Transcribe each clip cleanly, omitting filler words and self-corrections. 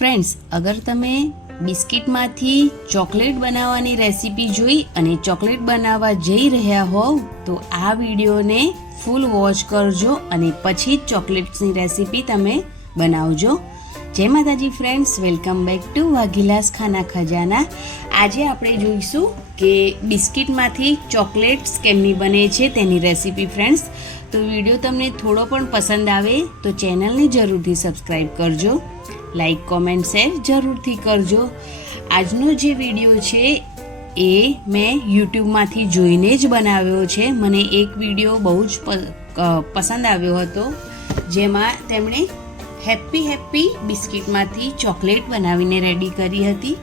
Friends, અગર તમે બિસ્કિટમાંથી chocolate બનાવવાની રેસીપી જોઈ અને ચોકલેટ બનાવવા જઈ રહ્યા હોવ તો આ વિડીયોને ફૂલ વોચ કરજો અને પછી જ ચોકલેટ્સની રેસીપી તમે બનાવજો. જય માતાજી ફ્રેન્ડ્સ, વેલકમ બેક ટુ વાઘીલાસ ખાના ખજાના. આજે આપણે જોઈશું કે બિસ્કિટમાંથી ચોકલેટ્સ કેમની બને છે તેની રેસીપી. ફ્રેન્ડ્સ, તો વિડીયો તમને થોડો પણ પસંદ આવે તો ચેનલને જરૂરથી સબસ્ક્રાઈબ કરજો, લાઈક કોમેન્ટ શેર જરૂરથી કરજો. આજનો જે વિડીયો છે એ મેં યુટ્યુબમાંથી જોઈને જ બનાવ્યો છે. મને એક વિડીયો બહુ જ પસંદ આવ્યો હતો, જેમાં તેમણે હેપી બિસ્કિટમાંથી ચોકલેટ બનાવીને રેડી કરી હતી.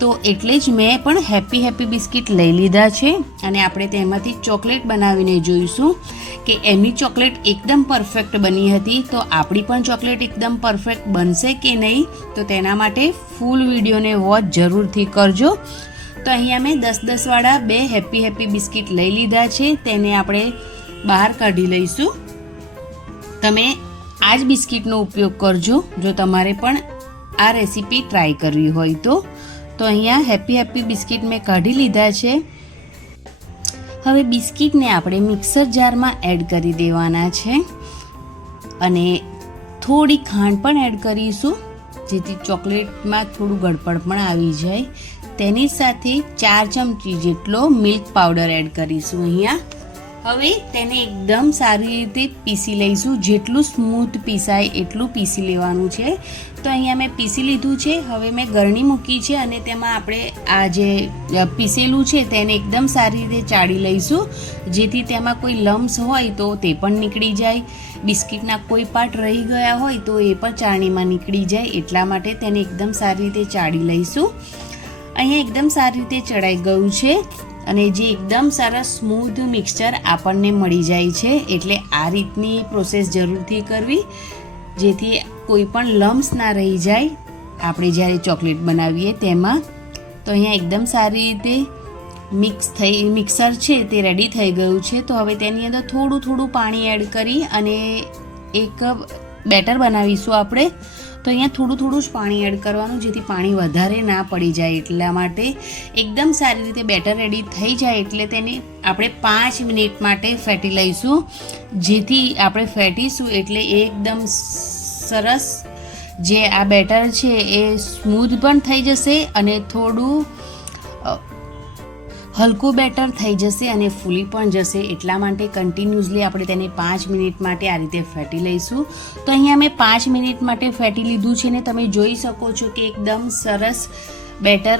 તો એટલે જ મેં પણ હેપી બિસ્કિટ લઈ લીધા છે અને આપણે તેમાંથી ચોકલેટ બનાવીને જોઈશું કે એમની ચોકલેટ એકદમ પરફેક્ટ બની હતી. તો આપણી પણ ચોકલેટ એકદમ પરફેક્ટ બનશે કે નહીં, તો તેના માટે ફૂલ વિડીયોને વોચ જરૂરથી કરજો. તો અહીંયા મેં 10-10 વાળા બે હેપી બિસ્કિટ લઈ લીધા છે, તેને આપણે બહાર કાઢી લઈશું. તમે આ જ બિસ્કિટનો ઉપયોગ કરજો જો તમારે પણ આ રેસીપી ટ્રાય કરવી હોય તો. અહીંયા હેપી બિસ્કિટ મેં કાઢી લીધા છે. હવે બિસ્કિટને આપણે મિક્સર જારમાં એડ કરી દેવાના છે અને થોડી ખાંડ પણ એડ કરીશું, જેથી ચોકલેટમાં થોડું ગળપણ પણ આવી જાય. તેની સાથે 4 ચમચી જેટલો મિલ્ક પાવડર એડ કરીશું અહીંયા. હવે તેને એકદમ સારી રીતે પીસી લઈશું. જેટલું સ્મૂથ પીસાય એટલું પીસી લેવાનું છે. તો અહીંયા મેં પીસી લીધું છે. હવે મેં ગરણી મૂકી છે અને તેમાં આપણે આ જે પીસેલું છે તેને એકદમ સારી રીતે ચાળી લઈશું, જેથી તેમાં કોઈ લમ્સ હોય તો તે પણ નીકળી જાય, બિસ્કિટના કોઈ પાર્ટ રહી ગયા હોય તો એ પણ ચાળણીમાં નીકળી જાય. એટલા માટે તેને એકદમ સારી રીતે ચાળી લઈશું. અહીંયા એકદમ સારી રીતે ચડાઈ ગયું છે અને જે એકદમ સરસ સ્મૂધ મિક્સચર આપણને મળી જાય છે. એટલે આ રીતની પ્રોસેસ જરૂરથી કરવી, જેથી કોઈ પણ લમ્સ ના રહી જાય આપણે જ્યારે ચોકલેટ બનાવીએ તેમાં. તો અહીંયા એકદમ સારી રીતે મિક્સર છે તે રેડી થઈ ગયું છે. તો હવે તેની અંદર થોડું પાણી એડ કરી અને એક બેટર બનાવીશું આપણે. તો અહીંયા થોડું જ પાણી એડ કરવાનું, જેથી પાણી વધારે ના પડી જાય. એટલા માટે એકદમ સારી રીતે બેટર રેડી થઈ જાય એટલે તેને આપણે 5 મિનિટ માટે ફેટી લઈશું. જેથી આપણે ફેટીશું એટલે એકદમ સરસ જે આ બેટર છે એ સ્મૂધ પણ થઈ જશે અને થોડું હલકું બેટર થઈ જશે અને ફૂલી પણ જશે. એટલા માટે કન્ટિન્યુઅસલી આપણે તેને 5 મિનિટ માટે આ રીતે ફેટી લઈશું. તો અહીંયા મેં 5 મિનિટ માટે ફેટી લીધું છે ને તમે જોઈ શકો છો કે એકદમ સરસ બેટર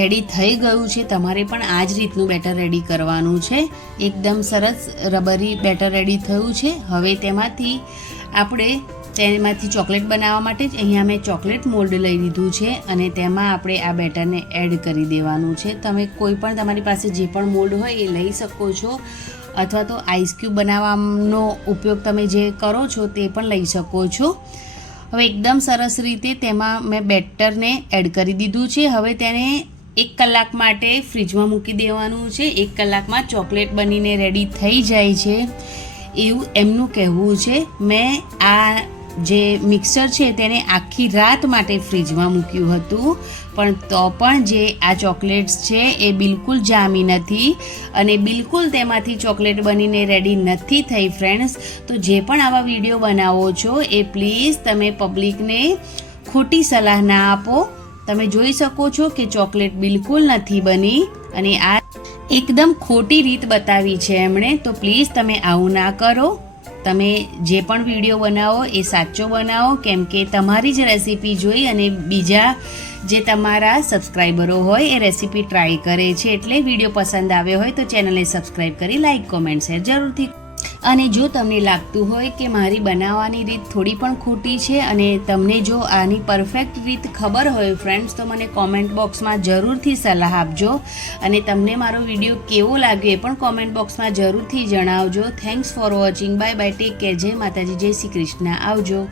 રેડી થઈ ગયું છે. તમારે પણ આ જ રીતનું બેટર રેડી કરવાનું છે. એકદમ સરસ રબરી બેટર રેડી થયું છે. હવે તેમાંથી ચોકલેટ બનાવવા માટે જ અહીંયા મેં ચોકલેટ મોલ્ડ લઈ લીધું છે અને તેમાં આપણે આ બેટરને એડ કરી દેવાનું છે. તમે કોઈ પણ તમારી પાસે જે પણ મોલ્ડ હોય એ લઈ શકો છો, અથવા તો આઈસ ક્યુબ બનાવવાનો ઉપયોગ તમે જે કરો છો તે પણ લઈ શકો છો. હવે એકદમ સરસ રીતે તેમાં મેં બેટરને એડ કરી દીધું છે. હવે તેને 1 કલાક માટે ફ્રીજમાં મૂકી દેવાનું છે. 1 કલાકમાં ચોકલેટ બનીને રેડી થઈ જાય છે એવું એમનું કહેવું છે. મેં આ જે મિક્સર છે તેને આખી રાત માટે ફ્રીજમાં મૂક્યું હતું, પણ તો પણ જે આ ચોકલેટ્સ છે એ બિલકુલ જામી નથી અને બિલકુલ તેમાંથી ચોકલેટ બનીને રેડી નથી થઈ. ફ્રેન્ડ્સ, તો જે પણ આવા વિડીયો બનાવો છો એ પ્લીઝ તમે પબ્લિકને ખોટી સલાહ ના આપો. તમે જોઈ શકો છો કે ચોકલેટ બિલકુલ નથી બની અને આ એકદમ ખોટી રીત બતાવી છે એમણે. તો પ્લીઝ તમે આવું ના કરો. તમે જે પણ વિડીયો બનાવો એ સાચો બનાવો, કેમ કે તમારી જ રેસીપી જોઈ અને બીજા જે તમારા સબસ્ક્રાઈબરો હોય એ રેસીપી ટ્રાય કરે છે. એટલે વિડીયો પસંદ આવ્યો હોય તો ચેનલને સબસ્ક્રાઈબ કરી લાઈક કોમેન્ટ શેર જરૂરથી. અને જો તમને લાગતું હોય કે મારી બનાવવાની રીત થોડી પણ ખોટી છે અને તમને જો આની પરફેક્ટ રીત ખબર હોય ફ્રેન્ડ્સ, તો મને કોમેન્ટ બોક્સમાં જરૂરથી સલાહ આપજો. અને તમને મારો વિડીયો કેવો લાગ્યો એ પણ કોમેન્ટ બોક્સમાં જરૂરથી જણાવજો. Thanks for watching. Bye bye, take care. જય માતાજી, જય શ્રી કૃષ્ણ. આવજો.